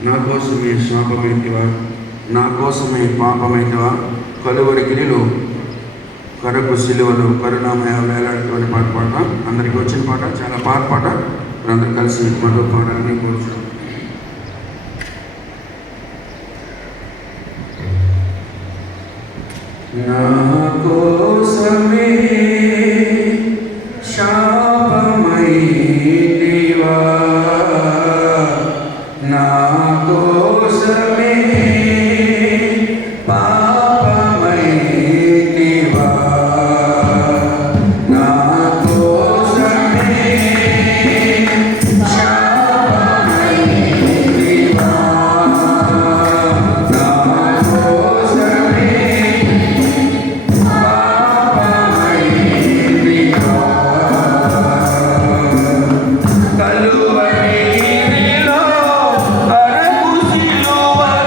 నా కోసమే శాపమైతివా, నా కోసమే పాపమైతివా, కలువరి గిరిలో కరకు సిలువలు కరుణామయ వేలాడుతోని పాట పాడతాం. అందరికి వచ్చిన పాట, చాలా పాట. అందరూ కలిసి మరో పాడాలని కోరుతున్నాం. నా కోసమే శాపమైతివా, నా కోసమే పాపమైతివా, నా కోసమే శాపమైతివా, నా కోసమే పాపమైతివా. కలువరి గిరిలో కరకు సిలువలు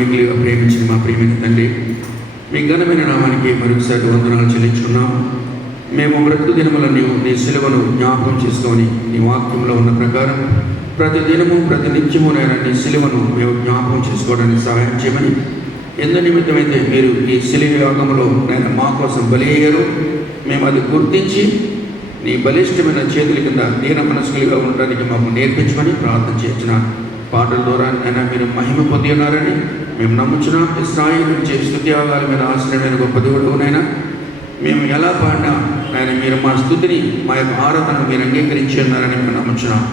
మిగిలిగా ప్రేమించిన మా ప్రియమైన తండ్రి, మీ ఘనమైన నామానికి మరొకసారి వందనాలు చెల్లించుకున్నాం. మేము బ్రతుకు దినములను నీ సిలువను జ్ఞాపకం చేసుకొని నీ వాక్యంలో ఉన్న ప్రకారం ప్రతి దినము ప్రతి నిత్యము నేను నీ సిలువను మేము జ్ఞాపకం చేసుకోవడానికి సహాయం చేయమని, ఎందు నిమిత్తమైతే మీరు ఈ సిలువ యోగంలో నేను మా కోసం బలి అయ్యారు, మేము అది గుర్తించి నీ బలిష్టమైన చేతుల కింద దీన మనస్కులుగా ఉండడానికి మాకు నేర్పించమని ప్రార్థన చేసిన పాటల ద్వారా అయినా మీరు మహిమ పొంది ఉన్నారని మేము నమ్ముచున్నాం. ఇశ్రాయేలు నుంచి స్తుత్యాగాల మీద ఆశ్రయమైన గొప్ప దేవుడునైనా మేము ఎలా పాడినా ఆయన మీరు మా స్తుతిని మా యొక్క ఆరాధనను మీరు అంగీకరించి ఉన్నారని మేము నమ్ముచున్నాం.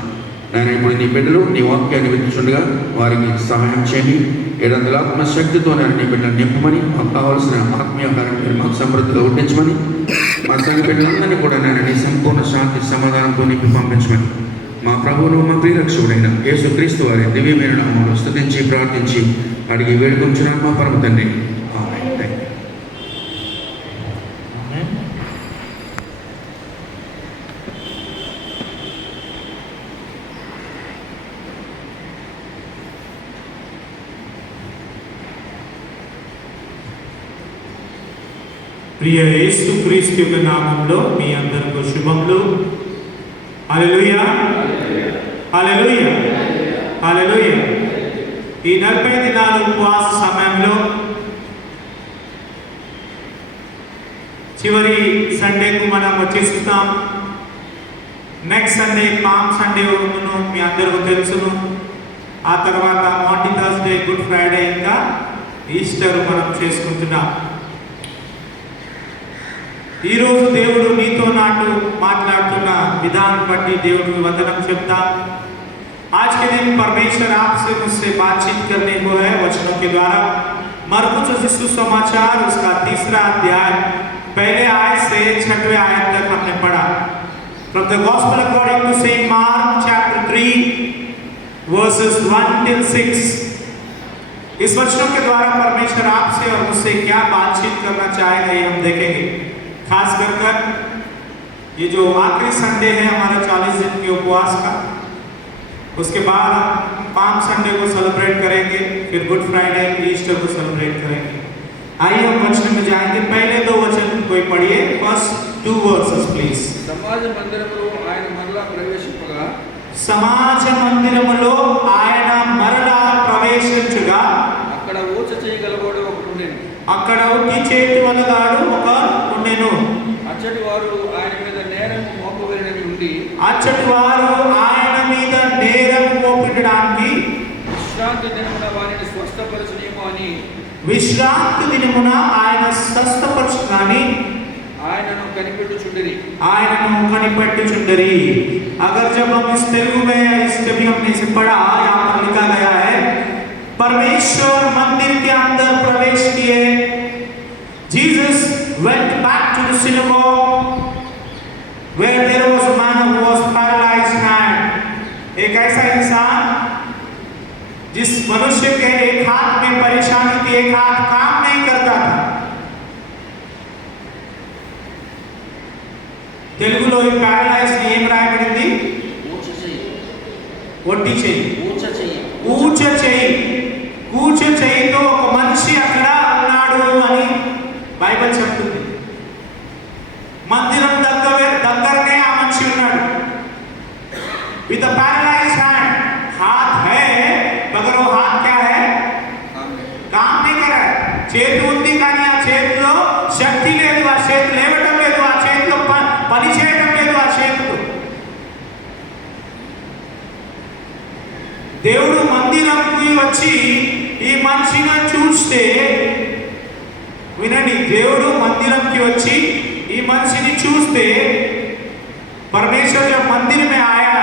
నేను ఇప్పుడు నీ బిడ్డలు నీ వాక్యాన్ని వినిచుండగా వారికి సహాయం చేయండి. 700 ఆత్మశక్తితో నేను నీ బిడ్డలు నింపమని, మాకు కావాల్సిన ఆత్మీయాహారం మీరు మాకు సమృద్ధిగా ఉండించమని, మా సంఘ బిడ్డలందరినీ కూడా నేను నీ సంపూర్ణ శాంతి సమాధానంతో నింపి పంపించమని మా ప్రభువును మా ప్రియరక్షకుడైన యేసుక్రీస్తు వారి దివ్యమైన నామములో స్తుతించి ప్రార్థించి అడిగి వేడుకొంచున్నాను మా పరమ తండ్రి. ప్రియ యేసుక్రీస్తు యొక్క నామంలో మీ అందరికీ శుభములు. హల్లెలూయా, హల్లెలూయా, హల్లెలూయా. ఈ 40 దినాల ఉపవాస సమయంలో చివరి సండేకు మనం వచ్చేస్తున్నాం. నెక్స్ట్ సండే పామ్ సండే ఉండును, మీ అందరికీ తెలుసును. ఆ తర్వాత మాంటీ థర్స్డే, గుడ్ ఫ్రైడే, ఇంకా ఈస్టర్ మనం చేసుకుంటున్నాం. ఈరోజు దేవుడు నీతో నాటు మాట్లాడుతున్న విధానం బట్టి దేవుడికి వందనం చెప్తా. आज के दिन परमेश्वर आपसे मुझसे बातचीत करने को है वचनों के द्वारा। मरकुस सुसमाचार उसका 3रा अध्याय पहले आयत से 6वें आयत तक हमने पढ़ा। From the Gospel according to Saint Mark chapter 3 verses 1 till 6। इस वचनों के द्वारा परमेश्वर आपसे और मुझसे क्या बातचीत करना चाहेगा ये हम देखेंगे। खास कर ये जो आखिरी संडे है हमारा 40 दिन के उपवास का, उसके बाद पाम संडे को सेलिब्रेट करेंगे, फिर गुड फ्राइडे, ईस्टर को सेलिब्रेट करेंगे। आइए हम वचन में जाएंगे। पहले 2 वचन कोई पढ़िए, फर्स्ट 2 वर्सेस प्लीज। సమాజ మందిరములో ఆయన మరలా ప్రవేశింపగా, సమాజ మందిరములో ఆయన మరలా ప్రవేశించగా, అక్కడ ఊచ చేయగలవాడు ఒకడు ఉండెను, అక్కడ ఉట్టి చేతి వలగాడు ఒక ఉండెను. అచ్చటి వారు ఆయన మీద నేరం మోపవలెనని ఉండి, అచ్చటి వారు ఆయన మీద నేరం మోపడానికి విశ్రాంతి దినమున వారిని స్వస్థపరచునేమో అని, విశ్రాంతి దినమున ఆయన స్వస్థపరచునని ఆయనను కనిపెట్టుచుండిరి, ఆయనను కనిపెట్టుచుండిరి। अगर जब हम इस तेलुगु में इस कभी हमने इसे पढ़ा, यहाँ पर लिखा गया है परमेश्वर मंदिर के अंदर प्रवेश किए। Jesus went back to the synagogue where there was a man who was paralyzed hand। एक ऐसा इंसान जिस मनुष्य के एक हाथ में परेशानी थी, एक हाथ काम नहीं करता था। తెలుగులో ఈ ప్యారలైజ్ ఏం రాయబడింది? ఒట్టి చెయ్యి, కూర్చ చెయ్యి, కూర్చ చెయ్యితో ఒక మనిషి అక్కడ ఉన్నాడు అని బైబిల్ చెప్తుంది। మందిరం దగ్గరనే ఆ మనిషి ఉన్నాడు। విత్ అ पैरालाइज्ड हैंड, हाथ है मगर वो हाथ क्या है? काम नहीं कर रहा है। చేతి ఉంది కానీ ఆ చేతిలో శక్తి లేదు, ఆ చేతి లేవటం లేదు, ఆ చేతిలో పని చేయడం లేదు, ఆ చేతిలో। దేవుడు మందిరంకి వచ్చి ఈ మనిషిని చూస్తే, వినండి, దేవుడు మందిరంకి వచ్చి ఈ మనిషిని చూస్తే, परमेश्वर जब मंदिर में आया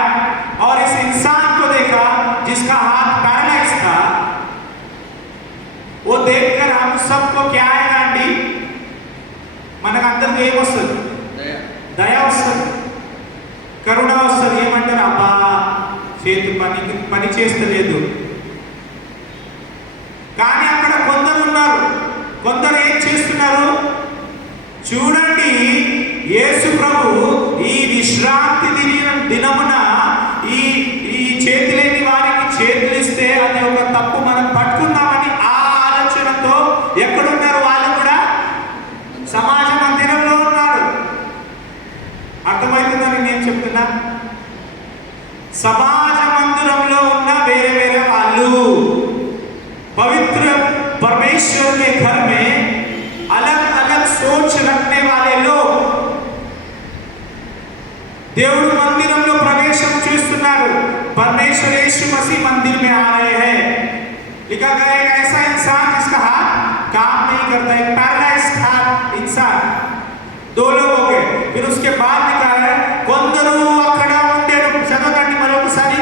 और इस इंसान को देखा जिसका हाथ पैरालाइज था, वो देखकर हम सबको क्या आएगा अंडी? మనకు అందరికీ ఏమొస్తుంది? దయ వస్తుంది, కరుణ వస్తుంది। ఏమంటారు? అబ్బా చేతి పని చేస్తలేదు। కానీ అక్కడ కొందరు ఉన్నారు, కొందరు ఏం చేస్తున్నారు చూడండి। యేసు ప్రభు ఈ విశ్రాంతి దినమున ఈ చేతి లేని వారికి చేతులు ఇస్తే అది ఒక తప్పు మనం పట్టుకున్నామని ఆ దేవుడు మందిరంలో ప్రవేశం చేస్తున్నారు. परमेश्वर यीशु मसीह मंदिर में आ रहे हैं। लिखा गया एक ऐसा इंसान जिसका हाथ काम नहीं करता, एक पैरालाइज्ड हाथ इंसान, 2 लोग हो गए। फिर उसके बाद लिखा है కొందరు అక్కడ ఉండేరు. చదవండి మరొకసారి.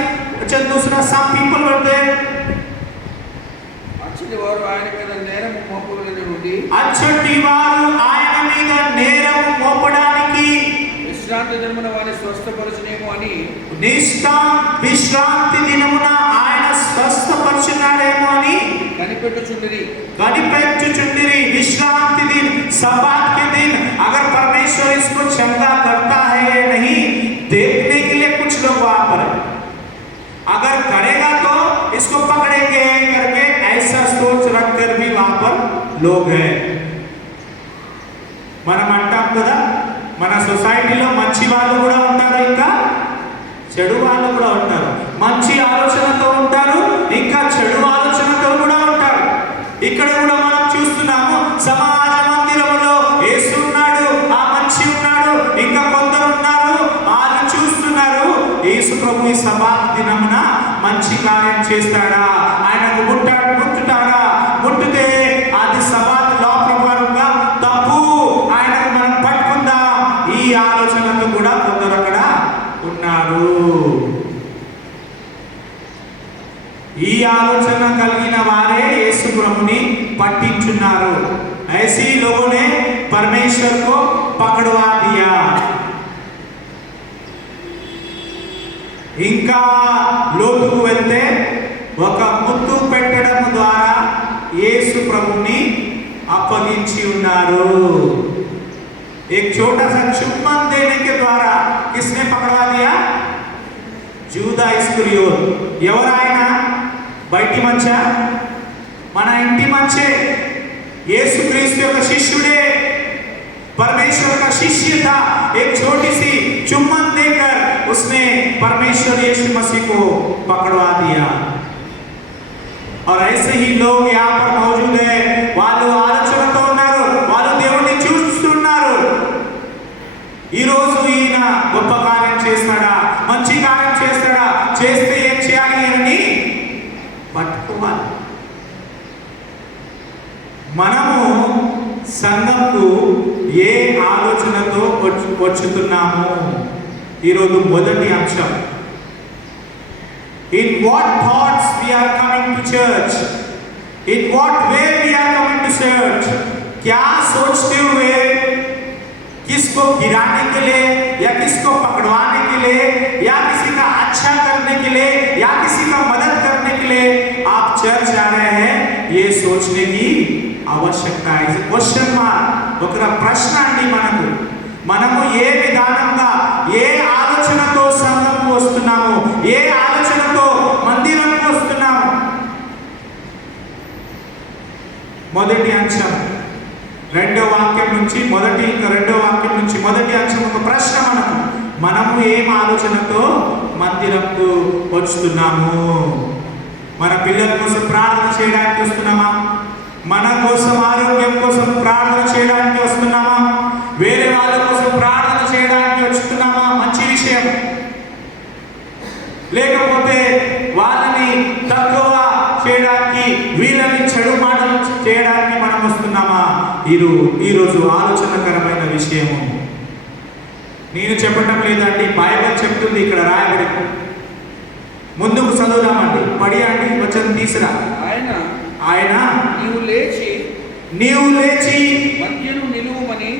दूसरा some people were there. అచ్చటి వారు ఆయన మీద నేరము మోపవలెను నుండి, అచ్చటి వారు ఆయన మీద నేరము మోపడానికి విశ్రాంతి దినమున వారిని స్వస్థపరచునేమో అని, విశ్రాంతి దినమున ఆయన స్వస్థపరచున్నాడేమో అని కనిపెట్టుచుండిరి. विश्रांति दिन, सब्बात के दिन अगर परमेश्वर इसको चंगा करता है या नहीं देखने के लिए कुछ लोग वहां पर, अगर करेगा तो इसको पकड़ेंगे करके ऐसा सोच रखकर भी वहां पर लोग हैं. మనం అంటాం కదా, మన సొసైటీలో మంచి వాళ్ళు కూడా ఉంటారు, ఇంకా చెడు వాళ్ళు కూడా ఉంటారు. మంచి ఆలోచనతో ఉంటారు, ఇంకా చెడు ఆలోచనతో కూడా ఉంటారు. ఇక్కడ కూడా మనం చూస్తున్నాము, సమాజ మందిరంలో యేసు ఉన్నాడు, ఆ మంచి ఉన్నాడు, ఇంకా కొందరు ఉన్నారు, వాళ్ళు చూస్తున్నారు యేసు ప్రభు ఈ సబ్బాత్ దినమున మంచి కార్యం చేస్తాడా, ఆయనకు ముట్టుతాడా, ముట్టితే అది సబ్బాత్ లా ప్రకారంగా తప్పు, ఆయనకు మనం పట్టుకుందా, ఈ ఆలోచనతో కూడా కొందరు అక్కడ ఉన్నారు. ఈ ఆలోచన కలిగిన వారే యేసు ప్రభుని పట్టించున్నారు. ऐसे लोगों ने परमेश्वर को पकड़वा दिया. ఇంకా లోతుకు వెళ్తే ఒక ముద్దు పెట్టడం ద్వారా యేసు ప్రభుని అప్పగించి ఉన్నారు. एक छोटा सा चुम्बन देने के द्वारा किसने पकड़वा दिया? యూదా ఇస్కరియోత్. ఎవరైనా బయటి మంచ, మన ఇంటి మంచే, యేసుక్రీస్తు యొక్క శిష్యుడే, परमेश्वर का शिष्य था. एक छोटी सी चुम्बन देकर उसने परमेश्वर यीशु मसीह को पकड़वा दिया. और ऐसे ही लोग यहाँ पर मौजूद है, వాళ్ళు ఆలోచనతో ఉన్నారు, వాళ్ళు దేవుణ్ణి చూస్తున్నారు. ఈ రోజు ఈయన గొప్ప కార్యం చేస్తాడా, మంచి కార్యం చేస్తాడా, చేస్తే ఏం చేయాలి అని పట్టుకోవాలి. మనము సంఘంకు ఏ ఆలోచనతో వచ్చుతున్నాము? ఈరోజు మొదటి అంశం, in what thoughts we are coming to church, in what way we are coming to church. क्या सोचते हुए, किसको गिराने के लिए या किसको पकड़वाने के लिए या किसी का अच्छा करने के लिए या किसी का मदद करने के लिए आप चर्च आ रहे हैं, ये सोचने की आवश्यकता है. क्वेश्चन मार्क, ఒక ప్రశ్న అండి. మనము ఏ విధానంగా, ఏ ఆలోచనతో సంఘంకు వస్తున్నాము, ఏ ఆలోచనతో మందిరంకు వస్తున్నాము? మొదటి అంశం రెండో వాక్యం నుంచి, రెండో వాక్యం నుంచి మొదటి అంశం ఒక ప్రశ్న. మనము ఏం ఆలోచనతో మందిరంకు వస్తున్నాము? మన పిల్లల కోసం ప్రార్థన చేయడానికి వస్తున్నామా? మన కోసం ఆరోగ్యం కోసం ప్రార్థన చేయడానికి వస్తున్నామా? వేరే వాళ్ళ కోసం ప్రార్థన చేయడానికి వస్తున్నామా? మంచి విషయం. లేకపోతే వాళ్ళని తక్కువ చేయడానికి, వీళ్ళని చెడు మాటలు చేయడానికి మనం వస్తున్నామా? ఈరోజు ఆలోచనకరమైన విషయము. నేను చెప్పటం లేదండి, బైబిల్ చెప్తుంది, ఇక్కడ రాయబడి. ముందుకు చదువుదామండి, పడియండి, వచనం తీసురా. ఆయన నీవు లేచి మధ్యను నిలువుమని,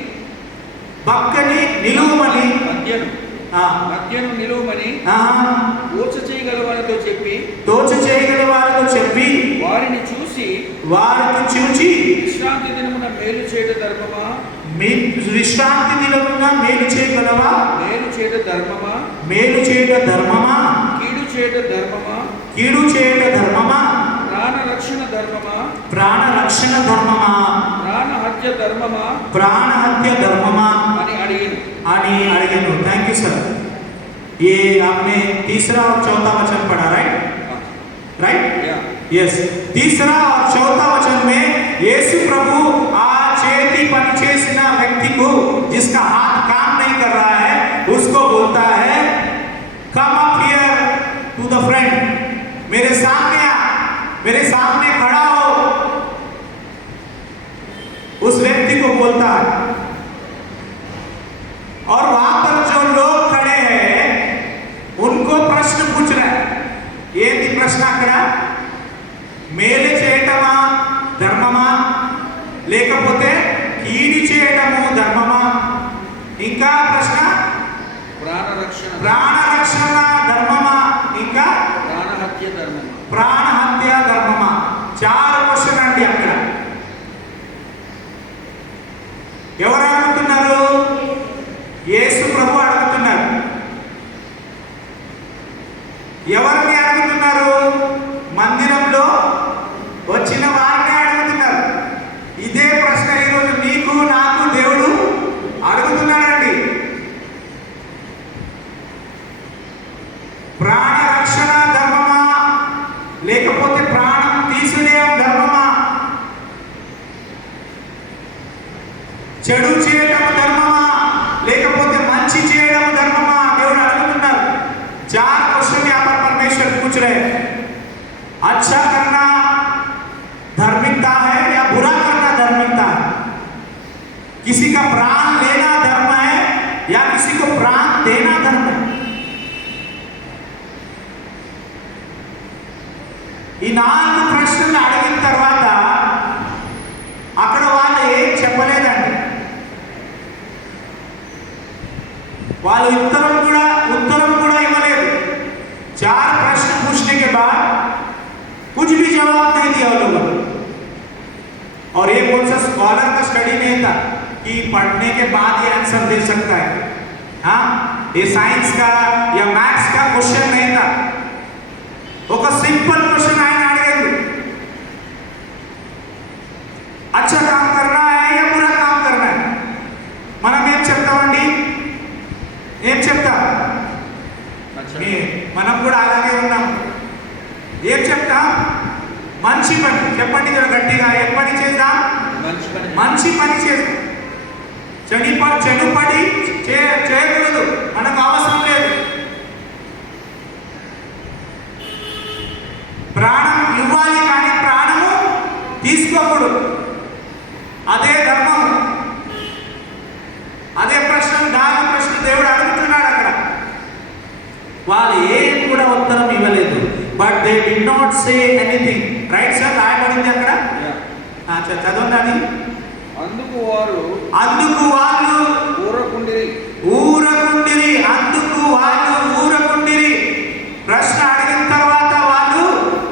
పక్కని నిలువుమని, మధ్యను నిలువుమని తోచ చేయగల వారితో చెప్పి వారిని చూసి విశ్రాంతి దినమున మేలు చేయట ధర్మమా, విశ్రాంతి దినమున మేలు చేయగలవా, మేలు చేయట ధర్మమా, కీడు చేయట ధర్మమా, కీడు చేయట ధర్మమా, ప్రాణరక్షణ ధర్మమా, ప్రాణరక్షణ ధర్మమా, ప్రాణహత్య ధర్మమా, ప్రాణహత్య ధర్మమా అని अड़िगेनु. Thank you sir. ये आपने तीसरा और चौथा वचन पढ़ा, राइट? यस. तीसरा और चौथा वचन में यीशु प्रभु आ चेती पनी चेसिना व्यक्ति को, जिसका हाथ काम नहीं कर रहा है, उसको बोलता है come up here to the front, मेरे सामने आ, मेरे सामने खड़ा हो। उस व्यक्ति को बोलता है। और वहां पर जो लोग खड़े हैं उनको प्रश्न पूछ रहा है। ఏంటి ప్రశ్న అక్కడ? మేలు చేయటమా ధర్మమా, లేకపోతే కీడు చేయటము ధర్మమా? ఇంకా ప్రశ్న ప్రాణరక్షణ ధర్మమా, ఇంకా ప్రాణహత్య ధర్మమా? 4 క్వశ్చన్ అండి అక్కడ. ఎవరు అడుగుతున్నారు? యేసు ప్రభు అడుగుతున్నారు. ఎవరిని అడుగుతున్నారు? మందిరంలో వచ్చిన వారిని అడుగుతున్నారు. ఇదే ప్రశ్న ఈరోజు నీకు నాకు దేవుడు అడుగుతున్నాడండి. ప్రాణ రక్షణ ధర్మమా, లేకపోతే ప్రాణం తీసివేయడం ధర్మమా? చెడు చేయడం ధర్మమా, లేకపోతే మంచి చేయడం ధర్మమా? దేవుడు అడుగుతున్నారు. 4 क्वेश्चन यहाँ पर परमेश्वर पूछ रहे हैं. अच्छा करना धार्मिकता है या बुरा करना धार्मिकता है? किसी का प्राण लेना धर्म है या किसी को प्राण देना धर्म है? ఈ 4 ప్రశ్నలు అడిగిన తర్వాత అక్కడ వాళ్ళు ఏం చెప్పలేదండి. వాళ్ళు ఉత్తరం కూడా ఇవ్వలేదు. 4 प्रश्न पूछने के बाद कुछ भी जवाब नहीं दिया वो लोगों ने. और ये कौन सा स्कॉलर का स्टडी नहीं था कि पढ़ने के बाद ये आंसर दे सकता है. हाँ, ये साइंस का या मैथ्स का क्वेश्चन नहीं था. ఒక సింపుల్ క్వశ్చన్ ఆయన అడిగారు. अच्छा काम करना है या बुरा काम करना है? మనం ఏం చెప్తామండి? ఏం చెప్తాం? మనం కూడా అలాగే ఉన్నాం. ఏం చెప్తాం? మంచి పని. చెప్పండి జర గట్టిగా. ఏ పని చేద్దాం? మంచి పని చేద్దాం. చెడు పని చేయకూడదు, మనకు అవసరం లేదు. ప్రాణం ఇవ్వాలి కానీ ప్రాణము తీసుకోకూడదు. అదే ధర్మం. అదే ప్రశ్న 4 ప్రశ్నలు దేవుడు అడుగుతున్నాడు అక్కడ. వాళ్ళు ఏం కూడా ఉత్తరం ఇవ్వలేదు. But they did not say anything. Right sir, రాయబడింది అక్కడ. చదవండి అది. అందుకు వాళ్ళు ఊరకుండిరి. అందుకు వాళ్ళు ఊరకుండిరి. ప్రశ్న అడిగిన తర్వాత వాళ్ళు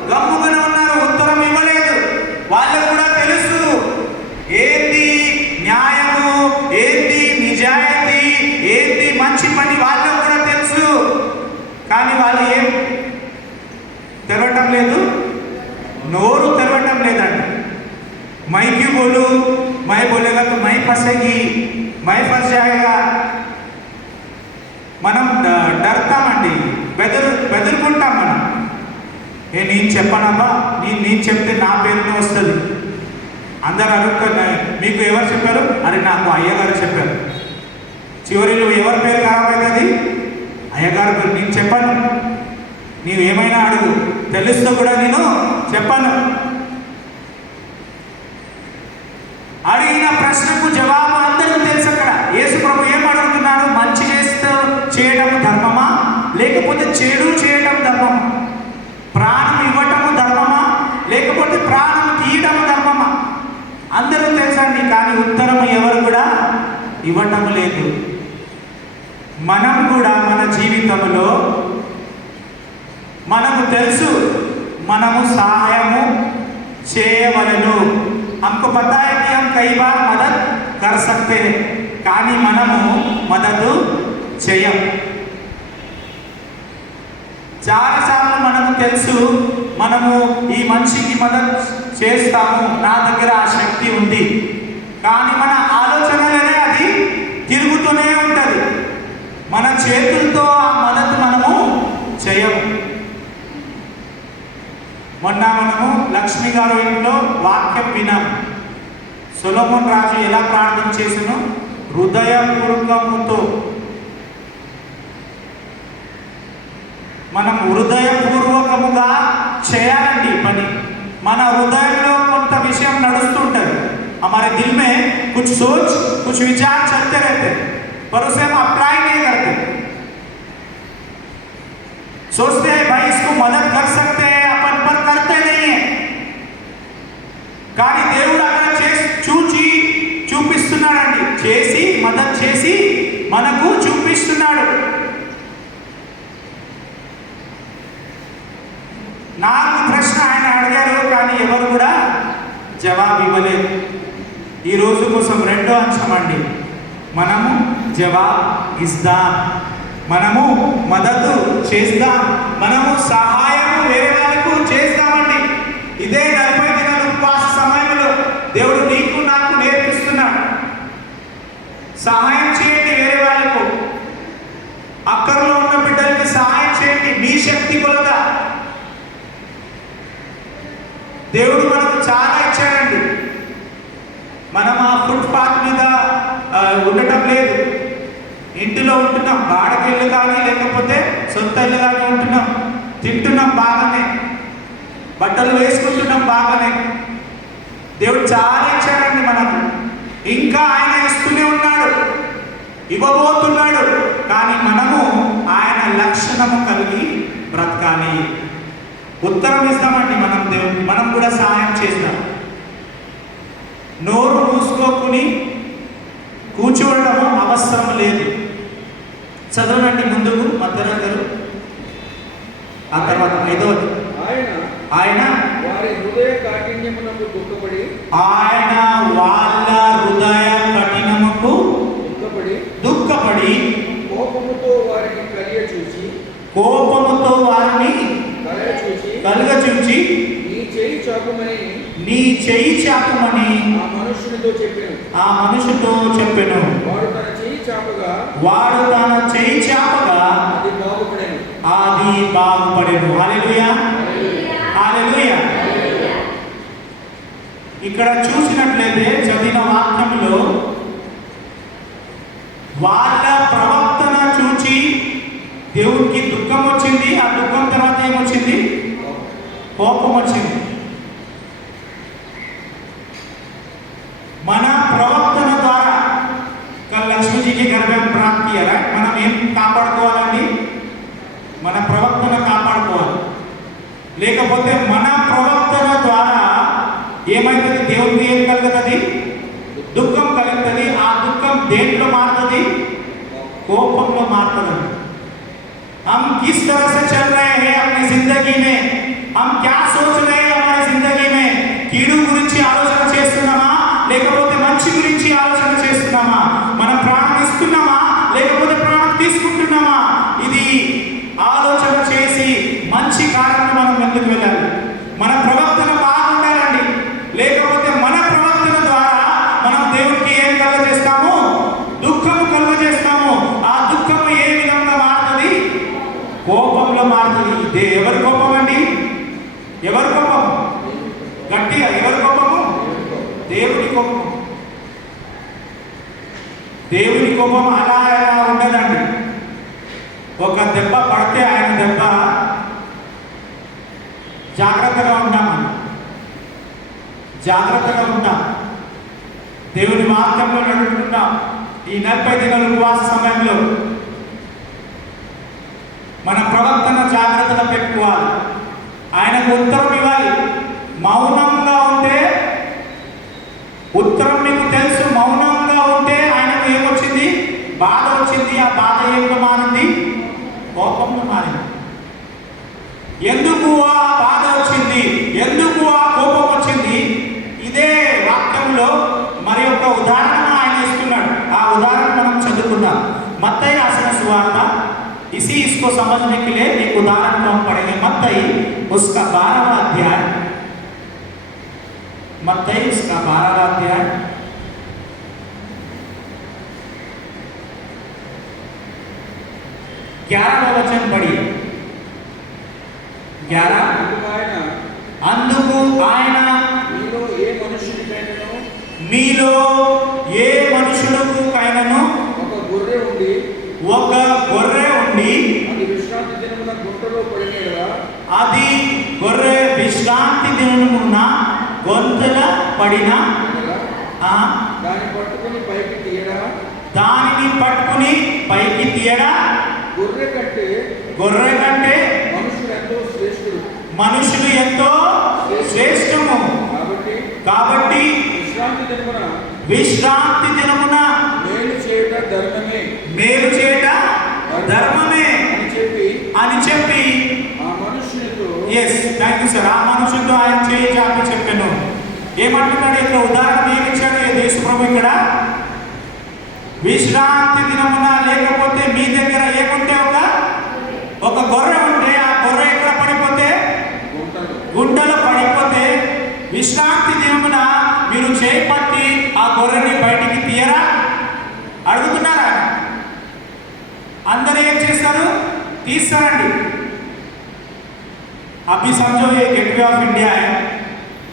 గమ్ముగానే ఉన్నారు, ఉత్తరం ఇవ్వలేదు. వాళ్ళకు కూడా తెలుసు ఏంది న్యాయము, ఏంది నిజాయితీ, ఏంది మంచి పని వాళ్ళకు కూడా తెలుసు. కానీ వాళ్ళు ఏం తెరవటం లేదు, నోరు తెరవటం లేదండి. मैं क्यों बोलूं? मैं बोलेगा तो मैं फंसेगी, मैं फंस जाएगा. మనం డర్తామండి, బెదురుకుంటాం. మనం నేను చెప్పనమ్మా, నేను చెప్తే నా పేరునే వస్తుంది. అందరు అడుగుతున్నారు, మీకు ఎవరు చెప్పారు? అరే నాకు అయ్యగారు చెప్పారు. చివరిలో ఎవరి పేరు ఖరాబ్ అవుతుంది? అయ్యగారు పేరు. నేను చెప్పను, నీవు ఏమైనా అడుగు, తెలుస్తూ కూడా నేను చెప్పను. అడిగిన ప్రశ్నకు జవాబు అందరూ తెలుసు. అక్కడ యేసు ప్రభు ఏం అడుగుతున్నాడు? మంచి చేయడం ధర్మమా, లేకపోతే చెడు చేయడం ధర్మమా? ప్రాణం ఇవ్వటము ధర్మమా, లేకపోతే ప్రాణం తీయడం ధర్మమా? అందరూ తెలుసండి, కానీ ఉత్తరం ఎవరు కూడా ఇవ్వటం లేదు. మనం కూడా మన జీవితంలో మనకు తెలుసు మనము సహాయము చేయవలను. हमको पता है कि हम कई बार मदद कर सकते हैं, కానీ మనము మద్దతు చేయం. చాలాసార్లు మనకు తెలుసు మనము ఈ మనిషికి మద్దతు చేస్తాము, నా దగ్గర ఆ శక్తి ఉంది. కానీ మన ఆలోచనలనే అది తిరుగుతూనే ఉంటుంది. మన చేతులతో ఆ మద్దతు మనము చేయము. మొన్న మనము లక్ష్మి గారు ఇంట్లో వాక్యం విన్నాం. సొలొమోన్ రాజు ఎలా ప్రార్థన చేసినో హృదయపూర్వకముతో మనం హృదయపూర్వకముగా చేయాలండి పని. మన హృదయంలో కొంత విషయం నడుస్తుంటుంది. हमारे दिल में कुछ सोच कुछ विचार चलते रहते हैं, पर उसे हम अप्लाई नहीं करते। सोचते हैं भाई इसको मदद कर सकते हैं अपन, पर करते नहीं है। కానీ దేవుడు అక్కడ చూపిస్తున్నాడండి, చేసి మదత్ చేసి మనకు చూపిస్తున్నాడు. నాకు ప్రశ్న ఆయన అడిగారు, కానీ ఎవరు కూడా జవాబు ఇవ్వలేదు. ఈ రోజు కోసం రెండో అంశం అండి, మనము జవాబు ఇస్తాం, మనము మద్దతు చేస్తాం, మనము సహాయం వేరే వాళ్ళకు చేస్తామండి. ఇదే 40 దినాల ఉపవాస సమయంలో దేవుడు నీకు నాకు నేర్పిస్తున్నాడు. సహాయం చేయండి వేరే వాళ్ళకు, అక్కర్లో ఉన్న బిడ్డలకి సహాయం చేయండి మీ శక్తి కొలదా. దేవుడు మనకు చాలా ఇచ్చాడండి. మనం ఆ ఫుట్పాత్ మీద ఉండటం లేదు, ఇంటిలో ఉంటున్నాం, బాడగిళ్ళు కానీ లేకపోతే సొంత ఇల్లు కానీ ఉంటున్నాం, తింటున్నాం బాగానే, బట్టలు వేసుకుంటున్నాం బాగానే. దేవుడు చాలా ఇచ్చాడండి మనకు, ఇంకా ఆయన ఇస్తూనే ఉన్నాడు, ఇవ్వబోతున్నాడు. కానీ మనము ఆయన లక్షణము కలిగి బ్రతకాలి. ఉత్తరం ఇస్తామండి మనం దేవుడు, మనం కూడా సహాయం చేస్తాం. నోరు మూసుకోకుని కూర్చోవడము అవసరం లేదు. చదవనండి ముందుకు మత్తయి గారు. ఆ తర్వాత 5వది, ఆయన వారి హృదయ కాఠిన్యమునకు దుఃఖపడి, ఆయన వాళ్ళ హృదయ కఠినముకు దుఃఖపడి కోపముతో వారిని కలిగచూచి కలుగచూచి నీ చేయి చాపమని ఆ మనుషునితో చెప్పెను. వాడు తన చేయి చాపగా అది బాగుపడెను. హల్లెలూయా, హల్లెలూయా. ఇక్కడ చూసినట్లయితే చదివిన వాక్యంలో వాళ్ళ ప్రవర్తన చూచి దేవుడికి దుఃఖం వచ్చింది. ఆ దుఃఖం తర్వాత ఏమొచ్చింది? కోపం వచ్చింది. మన ప్రవర్తన ద్వారా లక్ష్మీజీకి గర్భం ప్రాప్తి అలా మనం ఏం కాపాడుకోవాలండి? మన ప్రవర్తన కాపాడుకోవాలి. లేకపోతే మన ప్రవర్తన ద్వారా ఏమైతుంది? దేవుడికి ఏం కలుగుతుంది? దుఃఖం కలుగుతుంది. ఆ దుఃఖం దేంట్లో మారుతుంది? కోపంలో మారుతుంది. हम किस तरह से चल रहे हैं अपनी जिंदगी में, हम क्या सोच रहे हैं हमारी जिंदगी में? కీడు గురించి ఆలోచన చేస్తున్నామా లేకపోతే మంచి గురించి ఆలోచన చేస్తున్నామా? మనం ప్రాణం ఇస్తున్నామా లేకపోతే ప్రాణం తీసుకుంటున్నామా? ఇది ఆలోచన చేసి మంచి కార్యాన్ని మనం ముందుకు వెళ్ళాలి. మన ప్రవర్తన బాగుండాలండి. లేకపోతే మన ప్రవర్తన ద్వారా మనం దేవుడికి ఏం కలుగజేస్తాము? దుఃఖము కలుగజేస్తాము. ఆ దుఃఖము ఏ విధంగా మారుతుంది? కోపంలో మారుతుంది. ఇదే ఎవరి కోపం అండి? ఎవరి కోపం? గట్టిగా ఎవరి కోపము? దేవుడి కోపం. దేవుడి కోపం అలా ఎలా ఉండదండి. ఒక దెబ్బ పడితే ఆయన దెబ్బ జాగ్రత్తగా ఉంటామని, జాగ్రత్తగా ఉంటాం. దేవుని మార్గంలో నడుపుకుంటాం. ఈ 40 దినాల ఉపవాస సమయంలో మన ప్రవర్తన జాగ్రత్తగా పెట్టుకోవాలి. ఆయనకు ఉత్తరం ఇవ్వాలి. మౌనంగా ఉంటే ఉత్తరం మీకు తెలుసు. మౌనంగా ఉంటే ఆయనకు ఏమొచ్చింది? బాధ వచ్చింది. ఆ బాధ ఏంటో మారింది? కోపంలో మారింది. ఎందుకు ఆ బాధ వచ్చింది? ఎందుకు ఆ కోపం వచ్చింది? ఇదే వాక్యంలో మరి ఒక ఉదాహరణ ఆయన ఇస్తున్నాడు. ఆ ఉదాహరణ మనం చదువుకుందాం. మత్తయి రాసిన సువార్త. इसको समझने के लिए एक उदाहरण को हम पढ़ेंगे। मत्तई उसका 12वां अध्याय, मत्तई उसका 12वां अध्याय 11वां वचन पढ़िए। 11 అందుకు ఆయన మీలో ఏ మనుషులకు కైనను ఒక గొర్రె ఉండి అది విశ్రాంతి దినమున గుంటలో అది గొర్రె విశ్రాంతి దినమున గొంతుల పడిన అనగా దాన్ని పట్టుకొని పైకి తీయడా, దానిని పట్టుకుని పైకి తీయడా, గొర్రె కంటే మనుషుడు ఎంతో శ్రేష్ఠుడు. మనుషులు ఎంతో శ్రేష్టము. కాబట్టి విశ్రాంతి దినమున మేలు చేయట ధర్మమే అని చెప్పి ఆ మనుషునితో థ్యాంక్ యూ సార్, ఆ మనుషులతో ఆయన చేయి చాపి చెప్పాను. ఏమంటున్నాడు ఇక్కడ? ఉదాహరణ ఏమి ఇచ్చాడు యేసు ప్రభు ఇక్కడ? విశ్రాంతి దినమున, లేకపోతే మీ దగ్గర ఏముంటే ఒక గొర్రె ఉంటే, ఆ గొర్రె ఎక్కడ పడిపోతే, గుంటలో పడిపోతే, విశ్రాంతి దినమున మీరు చేయి పట్టి ఆ గొర్రెని బయటికి తీయరా? అడుగుతున్నారా? అందరూ ఏం చేస్తారు? తీస్తారండి. अभी समझो ये गेटवे ऑफ इंडिया है,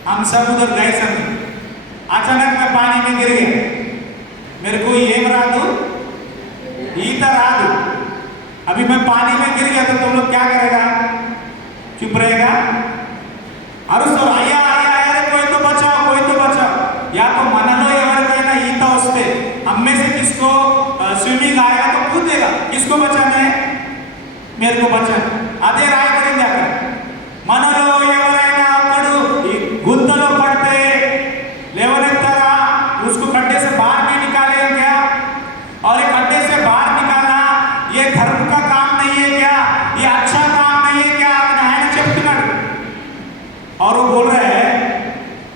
हम सब उधर गए समय अचानक मैं पानी में गिर गया, मेरे को ये रादू ईता रादू, अभी मैं पानी में गिर गया तो तुम लोग क्या करेगा? चुप रहेगा? अरे सर आया आया आया, कोई तो बचाओ, कोई तो बचाओ. या तो मनलो ఎవరికైనా ఈత వస్తే हमें से किसको स्विमिंग आएगा तो कूदेगा, किसको बचाना है? मेरे को बचाना. అదే రాయబడింది అక్కడ. మనలో ఎవరైనా ఒకడు ఈ గుంతలో పడితే లేవనెత్తారా? उसको खड्डे से बाहर नहीं निकालेंगे क्या? और ये खड्डे से बाहर निकालना ये धर्म का काम नहीं है क्या? ये अच्छा काम नहीं है क्या? ఆయన చెప్తున్నాడు. और वो बोल रहे हैं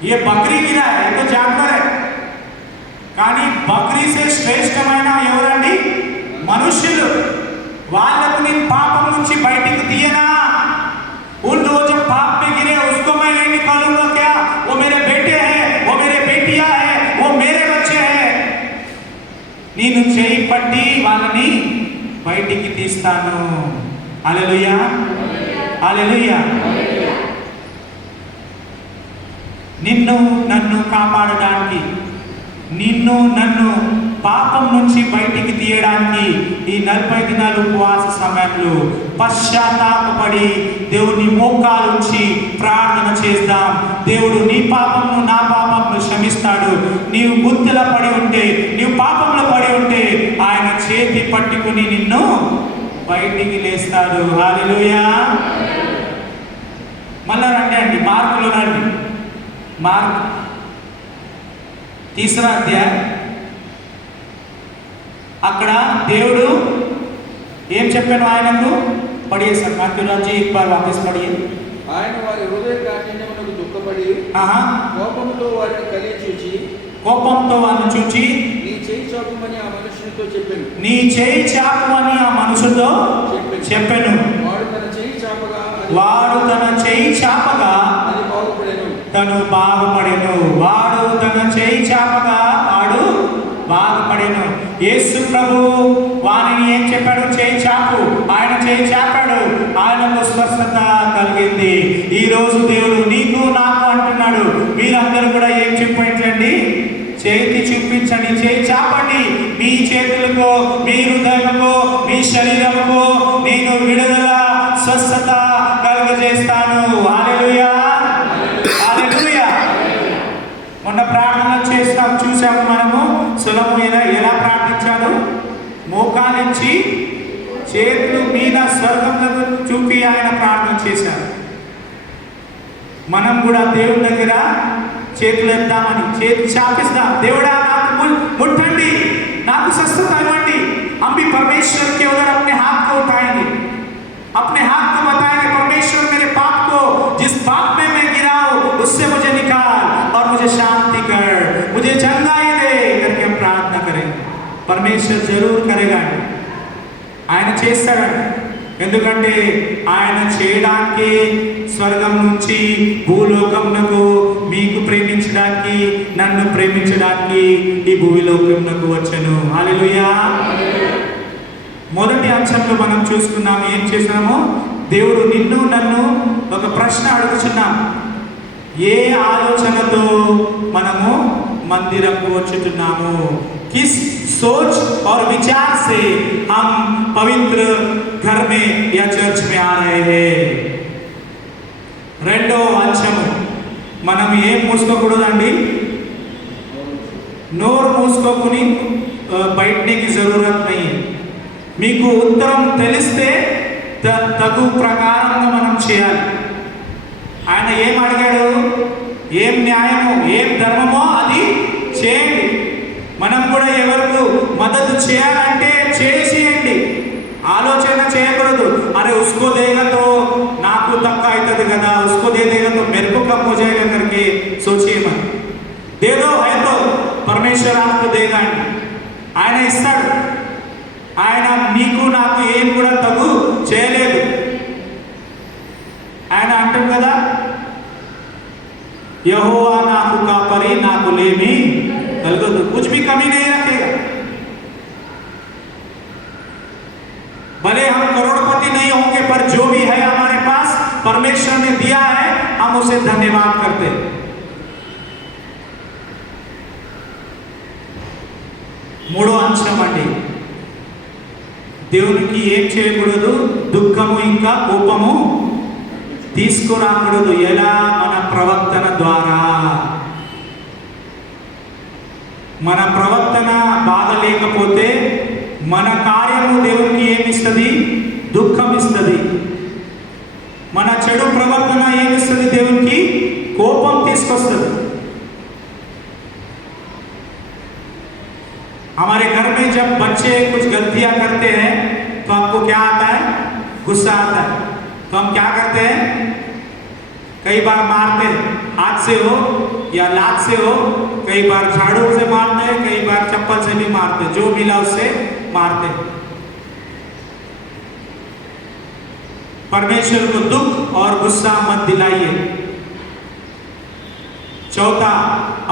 ये बकरी गिरा है, ये तो जानवर है, కానీ బక్రీ से శ్రేష్టమైన ఎవరండి? మనుషులు. వాళ్ళకు నేను పాపం నుంచి బయటికి తీయనా? उन लोग जब पाप में गिरे उसको मैं नहीं निकालूंगा क्या? वो मेरे बेटे हैं, वो मेरे बेटियां हैं, वो मेरे बच्चे हैं. నేను చేయి పట్టి వాళ్ళని బయటికి తీస్తాను. హల్లెలూయా, హల్లెలూయా. నిన్ను నన్ను కాపాడడానికి, నిన్ను నన్ను పాపం నుంచి బయటికి తీయడానికి ఈ 40 దినాలు ఉపవాస సమయంలో పశ్చాత్తాపపడి దేవుని మోకాలుంచి ప్రార్థన చేద్దాం. దేవుడు నీ పాపంను నా పాపంను క్షమిస్తాడు. నీవు గుంతలో పడి ఉంటే, నీవు పాపంలో పడి ఉంటే ఆయన చేతి పట్టుకుని నిన్ను బయటికి లేస్తాడు. హల్లెలూయా. మళ్ళా రండి అండి, మార్కులో రండి. మార్క్ 3వ అధ్యాయం. అక్కడ దేవుడు ఏం చెప్పాను ఆయనకు? పడియే సార్, మాతృరాజు एक बार वापस पढ़िए. ఆయన వారి హృదయ కాఠిన్యమునకు దుఃఖపడి కోపముతో వారిని కలిచి కోపంతో వారిని చూచి నీ చేయి చాపమని ఆ మనుషునితో చెప్పాను. నీ చేయి చాపమని ఆ మనుషుతో చెప్పాను. వాడు తన చేయి చాపగా అది బాగుపడెను. తను బాగుపడెను. వాడు తన చేయి చాపగా వాడు బాగుపడెను. యేసు ప్రభు వారిని ఏం చెప్పాడు? చేయి చాపు. ఆయన చేయి చాపాడు, ఆయనకు స్వస్థత కలిగింది. ఈ రోజు దేవుడు నీకు నాకు అంటున్నాడు, మీరందరూ కూడా ఏం చూపించండి? చేతి చూపించండి, చేయి చాపండి. మీ చేతులకు, మీ హృదయముకు, మీ శరీరముకు నేను విడుదల, స్వస్థత కలుగజేస్తాను. హల్లెలూయా, హల్లెలూయా. మొన్న ప్రార్థన చూసాము మనము. సొలొమోను ఎలా ప్రార్థించాడు? మోకాలించి చేతులు మీద స్వర్గంలో చూపి ఆయన ప్రార్థన చేశారు. మనం కూడా దేవుని దగ్గర చేతులు ఎత్తామని, చేతి చాపిస్తాం. దేవుడా నాకు ముట్టండి, నాకు స్వస్థత ఇవ్వండి. हम भी परमेश्वर के उधर अपने हाथ को उठाएंगे, अपने हाथ को बताएंगे, परमेश्वर मेरे पाप को, जिस पाप में मैं गिरा हूं उससे मुझे निकाल और मुझे शांति कर, मुझे चंगाई दे करके हम प्रार्थना करेंगे. परमेश्वर जरूर करेगा, ఆయన చేస్తాడండి. ఎందుకంటే ఆయన చేయడానికి స్వర్గం నుంచి భూలోకమునకు మీకు ప్రేమించడానికి, నన్ను ప్రేమించడానికి ఈ భూలోకమునకు వచ్చెను. హల్లెలూయా. మొదటి అంశంలో మనం చూసుకున్నాం, ఏం చేసామో? దేవుడు నిన్ను నన్ను ఒక ప్రశ్న అడుగుచున్నాం. ఏ ఆలోచనతో మనము మందిరంకు వచ్చుతున్నాము? किस सोच और विचार से हम पवित्र घर में या चर्च में आ रहे हैं? రెండో అంశము, మనం ఏం మూసుకోకూడదండి? నోరు మూసుకోకుని बैठने की जरूरत नहीं है. మీకు ఉత్తరం తెలిస్తే తగు ప్రకారంగా మనం చేయాలి. ఆయన ఏం అడిగాడు? ఏం న్యాయమో ఏం ధర్మమో అది చేయండి. మనం కూడా ఎవరికి మద్దతు చేయాలంటే చేసేయండి. ఆలోచన చేయకూడదు, అరే ఉస్కో దేగా తో నాకు తక్కువ అవుతుంది కదా, ఉస్కో దేగా తో మెరకు కమ్ హో జాయేగా करके सोचिए मत. दे दो है तो परमेश्वर आपको देगा అండి. ఆయన ఇస్తాడు. ఆయన నీకు నాకు ఏం కూడా తగు చేయలేదు. ఆయన అంటాడు కదా, యెహోవా నాకు కాపరి, నాకు లేమి కలగదు. कुछ भी कमी नहीं रखेगा. भले हम करोड़पति नहीं होंगे, पर जो भी है हमारे पास परमेश्वर ने दिया है, हम उसे धन्यवाद करते हैं. మూడో అంశం అండి, దేవునికి ఏం చేయకూడదు? దుఃఖము ఇంకా కోపము తీసుకురాకూడదు. ఎలా? మన ప్రవర్తన ద్వారా. మన ప్రవర్తన బాగలేకపోతే మన కార్యము దేవునికి ఏమిస్తుంది? దుఃఖం ఇస్తుంది. మన చెడు ప్రవర్తన ఏమిస్తుంది? దేవునికి కోపం తీసుకొస్తుంది. हमारे घर में जब बच्चे कुछ गलतियां करते हैं तो आपको क्या आता है? गुस्सा आता है. तो हम क्या करते हैं? कई बार मारते हैं, हाथ से हो या लात से हो, कई बार झाड़ू से मारते हैं, कई बार चप्पल से भी मारते हैं, जो मिला उससे मारते हैं. परमेश्वर को दुख और गुस्सा मत दिलाइए. चौथा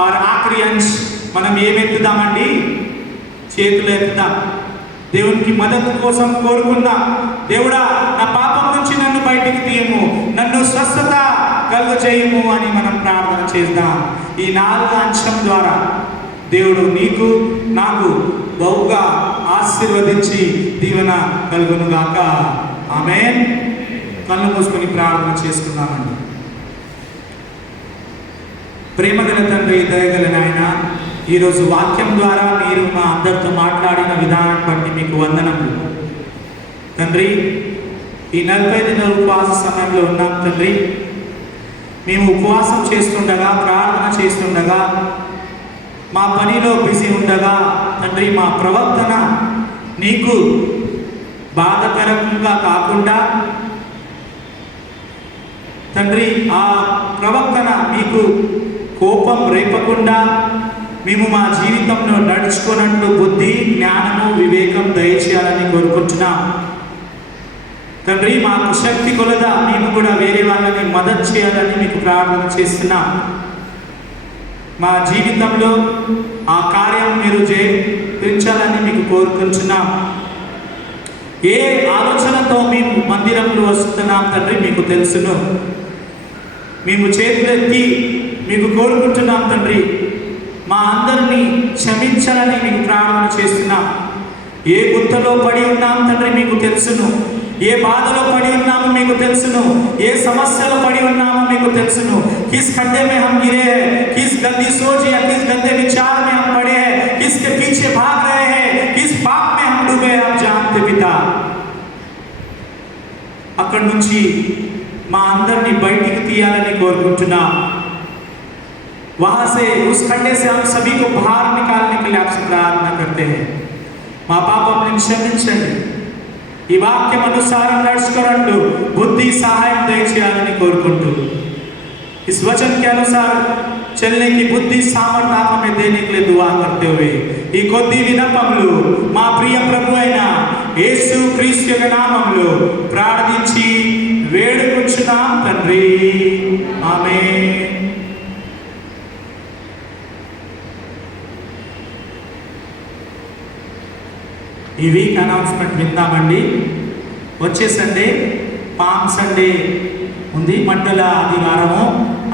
और आखिरी अंश, మనం ఏమెత్తుదామండి? చేతులు ఎత్తుదాం. దేవునికి మద్దతు కోసం కోరుకుందాం. దేవుడా, నా పాపం నుంచి నన్ను బయటికి తీయము, నన్ను స్వస్థత కలుగ చేయము అని మనం ప్రార్థన చేద్దాం. ఈ 4 అంశం ద్వారా దేవుడు నీకు నాకు బహుగా ఆశీర్వదించి దీవెన కలుగును గాక. ఆమేన్. కళ్ళు మూసుకొని ప్రార్థన చేసుకుందామండి. ప్రేమగల తండ్రి, దయగల నాయన, ఈరోజు వాక్యం ద్వారా మీరు మా అందరితో మాట్లాడిన విధానం బట్టి మీకు వందనములు తండ్రి. ఈ 40 దినాల ఉపవాస సమయంలో ఉన్నాం తండ్రి. మేము ఉపవాసం చేస్తుండగా, ప్రార్థన చేస్తుండగా, మా పనిలో బిజీ ఉండగా తండ్రి, మా ప్రవర్తన నీకు బాధకరంగా కాకుండా తండ్రి, ఆ ప్రవర్తన మీకు కోపం రేపకుండా మేము మా జీవితంలో నడుచుకున్నట్లు బుద్ధి, జ్ఞానము, వివేకం దయచేయాలని కోరుకుంటున్నాం తండ్రి. మాకు శక్తి కొలదా మేము కూడా వేరే వాళ్ళని మద్దతు చేయాలని మీకు ప్రార్థన చేస్తున్నాం. మా జీవితంలో ఆ కార్యం మీరు జరిపించాలని మీకు కోరుకుంటున్నాం. ఏ ఆలోచనతో మేము మందిరంలో వస్తున్నాం తండ్రి మీకు తెలుసును. మేము చేతులెత్తి మీకు కోరుకుంటున్నాం తండ్రి, మా అందరినీ క్షమించాలని మీకు ప్రార్థన చేస్తున్నాం. ఏ గుంతలో పడి ఉన్నాం తండ్రి మీకు తెలుసును. ఏ బాధలో పడి ఉన్నామో మీకు తెలుసును. ఏ సమస్యలో పడి ఉన్నామో మీకు తెలుసును. किस खड्डे में हम गिरे हैं, किस गंदी सोच या किस गंदे विचार में हम पड़े हैं, किसके पीछे भाग रहे हैं, किस पाप में हम डूबे हैं, आप जानते पिता. అక్కడి నుంచి మా అందరినీ బయటికి తీయాలని కోరుకుంటున్నాం. वहां से उस खड्डे से हम सभी को बाहर निकालने के लिए आपसे प्रार्थना करते हैं. మా పాపం క్షమించండి. ఈ వాక్యం అనుసారం నడుచుకోరండు బుద్ధి సహాయం దయచేయాలని కోరుకుంటూ, इस वचन के अनुसार चलने की बुद्धि सामर्थ्य आप हमें देने के लिए दुआ करते हुए ఈ కొద్ది విన్నపములు మా ప్రియ ప్రభు అయిన యేసు క్రీస్తు యొక్క నామములో ప్రార్థించి వేడుకొంచున్నాం తండ్రి. ఆమేన్. ఈ వీక్ అనౌన్స్మెంట్ విందామండి. వచ్చే సండే పామ్ సండే ఉంది. మట్టల ఆదివారము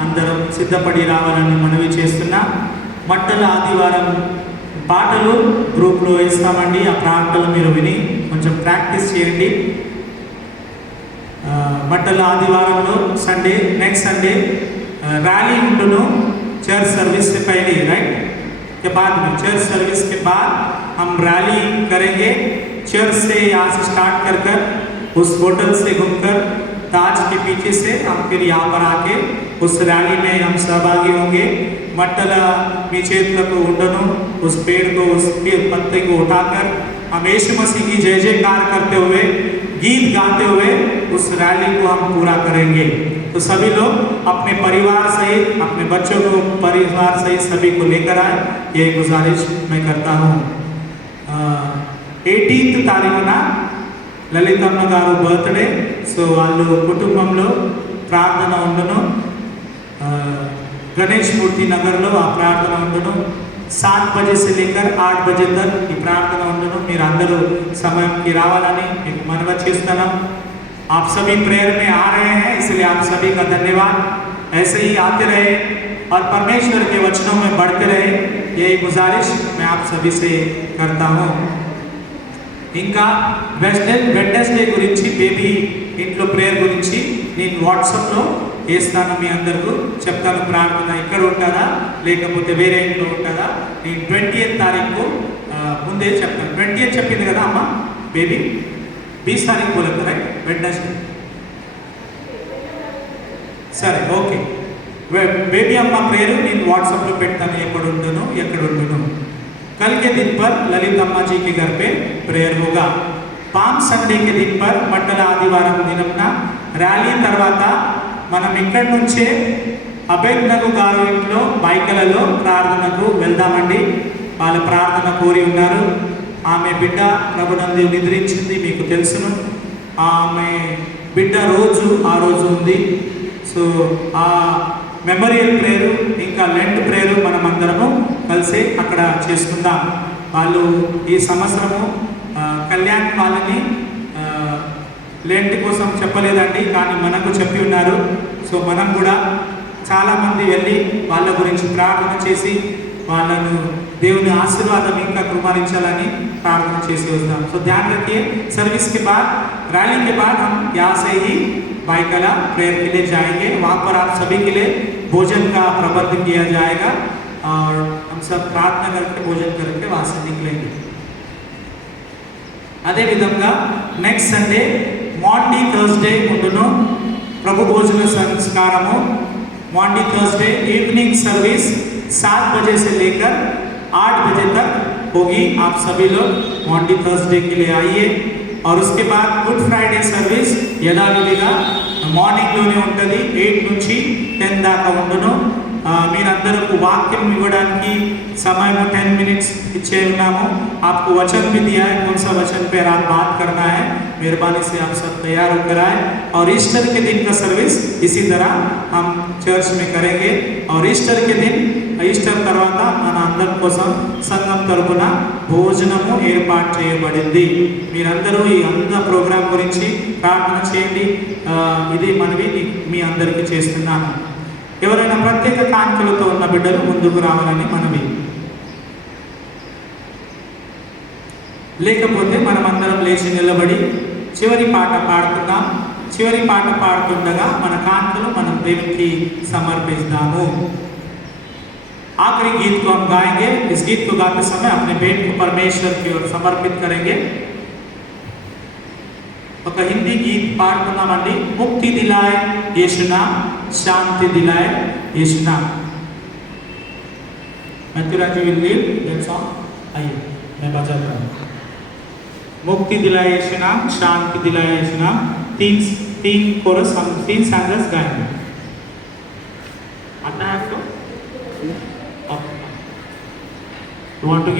అందరం సిద్ధపడి రావాలని మనవి చేస్తున్నా. మట్టల ఆదివారం పాటలు గ్రూప్లో వేస్తామండి. ఆ పాటలు మీరు విని కొంచెం ప్రాక్టీస్ చేయండి. మట్టల ఆదివారంలో సండే నెక్स्ट संडे रैली ఉండును चर्च सर्विस से पहले राइट के बाद में चर्च सर्विस के बाद हम रैली करेंगे चर्च से यहाँ से स्टार्ट कर कर उस होटल से घूमकर ताज के पीछे से हम फिर यहाँ पर आके उस रैली में हम सहभागी होंगे मट्टल మీ చేతులకు ఉండను उस पेड़ को उस पत्ते को उठाकर हम यीशु मसीह की जय जयकार करते हुए गीत गाते हुए उस रैली को हम पूरा करेंगे। तो सभी लोग अपने परिवार सहित अपने बच्चों को परिवार सहित सभी को लेकर आए, ये गुजारिश मैं करता हूँ। 18th తారీఖున లలితమ్మ గారు బర్త్డే, సో వాళ్ళు కుటుంబంలో ప్రార్థన ఉండును, गणेश मूर्ति नगर लो आ प्रार्थना ఉండును 7 बजे से लेकर 8 बजे तक ఈ ప్రార్థన ఉండును। మీరు అందరూ సమయానికి రావాలని మీకు మనవి చేస్తున్నాం। आप सभी प्रेयर में आ रहे हैं, इसलिए आप सभी का धन्यवाद। ऐसे ही आते रहे और परमेश्वर के वचनों में बढ़ते रहे, यही गुजारिश मैं आप सभी से करता हूँ। ఇంకా వెడ్నెస్డే గురించి బేబీ ఇంట్లో ప్రేయర్ గురించి నేను వాట్సాప్లో వేస్తాను, మీ అందరికీ చెప్తాను। ప్రార్థన ఇక్కడ ఉంటుందా లేకపోతే వేరే ఇంట్లో ఉంటుందా, నేను 20th తారీఖు ముందే చెప్తాను। 20th చెప్పింది కదా అమ్మ బేబీ, 20 తారీఖు बोलता राइट వెడ్నెస్డే, సరే ఓకే। బేబీ అమ్మ ప్రేయర్ నేను వాట్సాప్లో పెడతాను, ఎక్కడ ఉండును। कल के दिन पर ललित अम्मा जी के घर पे प्रेयर होगा। पाम संडे के दिन पर मट्टल आदिवाరం దినంన ర్యాలీ తర్వాత మనం ఇక్కడి నుంచే అబేద్నగర్ గారి ఇంట్లో బైకలలో ప్రార్థనకు వెళ్దామండి। వాళ్ళ ప్రార్థన కోరి ఉన్నారు। ఆమె బిడ్డ ప్రభునందు నిద్రించింది, మీకు తెలుసును। ఆమె బిడ్డ ఆ రోజు ఉంది। సో ఆ మెమోరియల్ ప్రేయర్ ఇంకా లెంట్ ప్రేయర్ మనం అందరము కలిసి అక్కడ చేసుకుందాం। వాళ్ళు ఈ సంవత్సరము కళ్యాణ్ వాళ్ళని లెంట్ కోసం చెప్పలేదండి, కానీ మనకు చెప్పి ఉన్నారు। సో మనం కూడా చాలామంది వెళ్ళి వాళ్ళ గురించి ప్రార్థన చేసి వాళ్ళను దేవుని ఆశీర్వాదం ఇంకా కుమారించాలని ప్రార్థన చేసి వస్తాం। సో ध्यान रखिए, सर्विस के बाद रैली के बाद हम यहाँ से ही बाइकला प्रेयर के लिए जाएंगे। वहाँ पर आप सभी के लिए भोजन का प्रबंध किया जाएगा और हम सब प्रार्थना करके भोजन करके वहाँ से निकलेंगे। అదే విధంగా నెక్స్ట్ సండే మాండీ థర్స్డే ఉండును ప్రభు భోజన సంస్కారము। मांडी थर्सडे इवनिंग सर्विस 7 बजे से लेकर 8 बजे तक होगी। आप सभी लोग मांडी थर्सडे के लिए आइए। और उसके बाद गुड फ्राइडे सर्विस యథావిధిగా మార్నింగ్లోనే ఉంటుంది, 8 నుంచి 10 దాకా ఉండును। మీరందరూ వాక్యం ఇవ్వడానికి సమయం 10 मिनट्स इच्छे ఉన్నాము। आपको वचन भी दिया है, कौन सा वचन पे आप बात करना है, मेहरबानी से आप सब तैयार होकर आए। और ईस्टर के दिन का सर्विस इसी तरह हम चर्च में करेंगे। और ईस्टर के दिन ఈస్టర్ తర్వాత మన అందరి కోసం సంఘం తరపున భోజనము ఏర్పాటు చేయబడింది। మీరందరూ ఈ అంద ప్రోగ్రాం గురించి ప్రార్థన చేయండి, ఇది మనవి మీ అందరికీ చేస్తున్నాను। ఎవరైనా ప్రత్యేక కానుకలతో ఉన్న బిడ్డలు ముందుకు రావాలని మనవి, లేకపోతే మనమందరం లేచి నిలబడి చివరి పాట పాడుకుందాం। చివరి పాట పాడుతుండగా మన కానుకలు మనం దేవునికి సమర్పిస్తాము। आखिरी गीत को हम गाएंगे। इस गीत को गाते समय अपने पेट को परमेश्वर की ओर समर्पित करेंगे। ఒక హిందీ గీత్ పాడుతున్నామండి। मुक्ति दिलाए यीशु नाम, शांति दिलाए यीशु नाम। मैथुरा जी विल लीड दैट सॉन्ग। आइए मैं बजाता हूँ। मुक्ति दिलाए यीशु नाम, शांति दिलाए यीशु नाम, तीन कोरस हम 3 सैंगर्स गाएंगे। आता है आपको? You want to